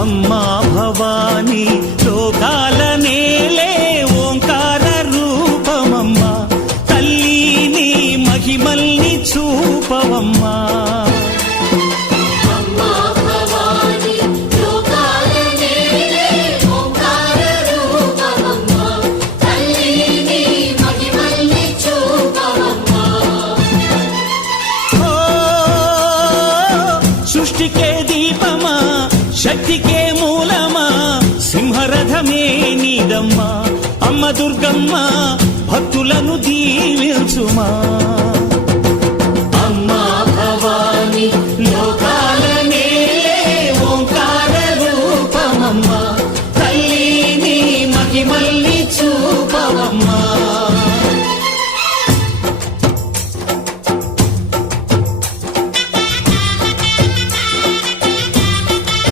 అమ్మా భవానీ లోకాల నేలే ఓంకార రూపమమ్మా తల్లి నీ మహిమల్ని చూపవమ్మా సృష్టికే దీపమా శక్తికే మూలమా సింహరథమే నీదమ్మా అమ్మ దుర్గమ్మ భక్తులను దీవించుమా